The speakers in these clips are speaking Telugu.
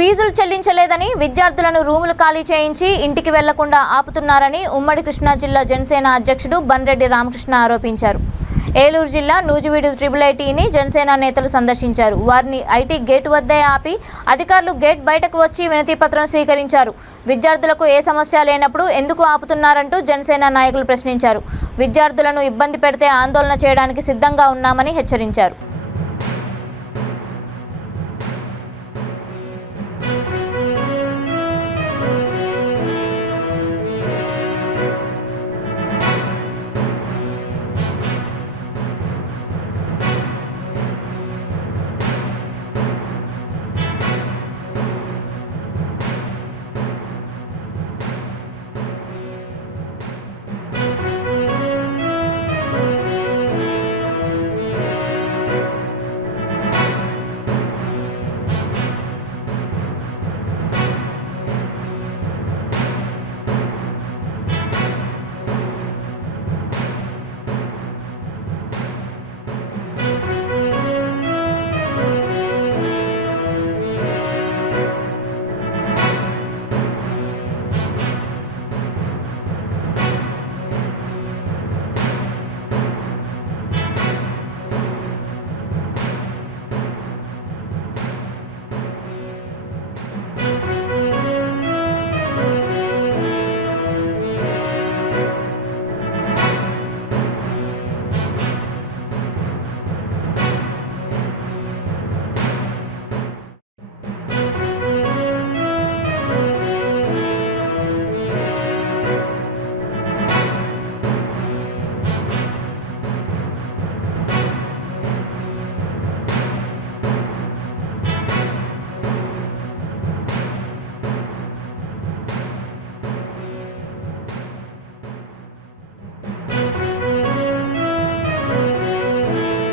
ఫీజులు చెల్లించలేదని విద్యార్థులను రూములు ఖాళీ చేయించి ఇంటికి వెళ్లకుండా ఆపుతున్నారని ఉమ్మడి కృష్ణా జిల్లా జనసేన అధ్యక్షుడు బన్రెడ్డి రామకృష్ణ ఆరోపించారు. ఏలూరు జిల్లా నూజివీడు IIITని జనసేన నేతలు సందర్శించారు. వారిని ఐటీ గేట్ వద్దే ఆపి అధికారులు గేట్ బయటకు వచ్చి వినతి పత్రం స్వీకరించారు. విద్యార్థులకు ఏ సమస్య లేనప్పుడు ఎందుకు ఆపుతున్నారంటూ జనసేన నాయకులు ప్రశ్నించారు. విద్యార్థులను ఇబ్బంది పెడితే ఆందోళన చేయడానికి సిద్ధంగా ఉన్నామని హెచ్చరించారు.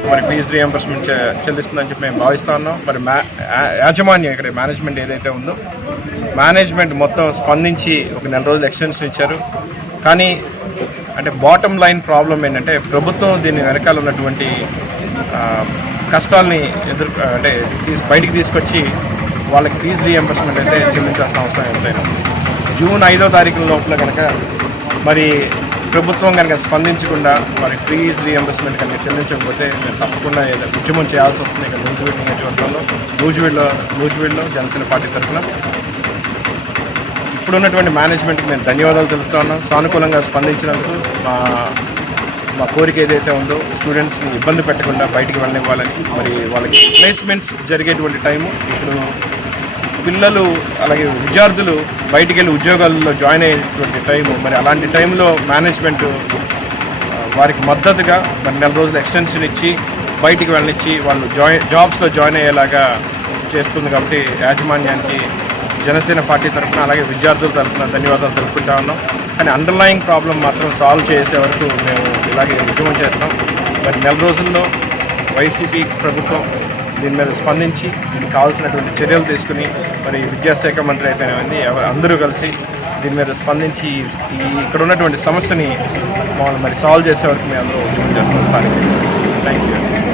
మరి ఫీజు రీఎంబర్స్మెంట్ చెల్లిస్తుందని చెప్పి మేము భావిస్తూ ఉన్నాం. మరి యాజమాన్యం ఇక్కడ మేనేజ్మెంట్ ఏదైతే ఉందో మేనేజ్మెంట్ మొత్తం స్పందించి ఒక 4 రోజులు ఎక్స్టెన్షన్ ఇచ్చారు. కానీ అంటే బాటమ్ లైన్ ప్రాబ్లం ఏంటంటే ప్రభుత్వం దీని వెనకాల ఉన్నటువంటి కష్టాలని బయటికి తీసుకొచ్చి వాళ్ళకి ఫీజు రీఎంబర్స్మెంట్ అయితే చెల్లించాల్సిన అవసరం ఎంతైనా. జూన్ 5వ తారీఖు లోపల కనుక మరి ప్రభుత్వం కనుక స్పందించకుండా మరి ఫీజు రీఎంబర్స్మెంట్ కనుక చెల్లించకపోతే మేము తప్పకుండా ఉద్యమం చేయాల్సి వస్తుంది. ఇక్కడ నూజివీడు నియోజకవర్గంలో నూజివీడులో జనసేన పార్టీ తరఫున ఇప్పుడున్నటువంటి మేనేజ్మెంట్కి మేము ధన్యవాదాలు తెలుపుతా ఉన్నాం. సానుకూలంగా స్పందించినందుకు మా కోరిక ఏదైతే ఉందో స్టూడెంట్స్ని ఇబ్బంది పెట్టకుండా బయటికి వెళ్ళనివ్వాలని, మరి వాళ్ళకి ప్లేస్మెంట్స్ జరిగేటువంటి టైము ఇప్పుడు పిల్లలు అలాగే విద్యార్థులు బయటికి వెళ్ళి ఉద్యోగాల్లో జాయిన్ అయ్యేటువంటి టైము. మరి అలాంటి టైంలో మేనేజ్మెంట్ వారికి మద్దతుగా మరి 4 రోజులు ఎక్స్టెన్షన్ ఇచ్చి బయటికి వెళ్ళనిచ్చి వాళ్ళు జాబ్స్లో జాయిన్ అయ్యేలాగా చేస్తుంది. కాబట్టి యాజమాన్యానికి జనసేన పార్టీ తరఫున అలాగే విద్యార్థుల తరఫున ధన్యవాదాలు తెలుపుకుంటా ఉన్నాం. కానీ అండర్లయింగ్ ప్రాబ్లం మాత్రం సాల్వ్ చేసే వరకు మేము ఇలాగే ఉద్యమం చేస్తాం. మరి 4 రోజుల్లో వైసీపీ ప్రభుత్వం దీని మీద స్పందించి దీనికి కావాల్సినటువంటి చర్యలు తీసుకుని మరి విద్యాశాఖ మంత్రి అయితేనేది అందరూ కలిసి దీని మీద స్పందించి ఇక్కడ ఉన్నటువంటి సమస్యని మరి సాల్వ్ చేసే వరకు మేము అందరూ ఉద్యమం చేస్తాం. Thank you.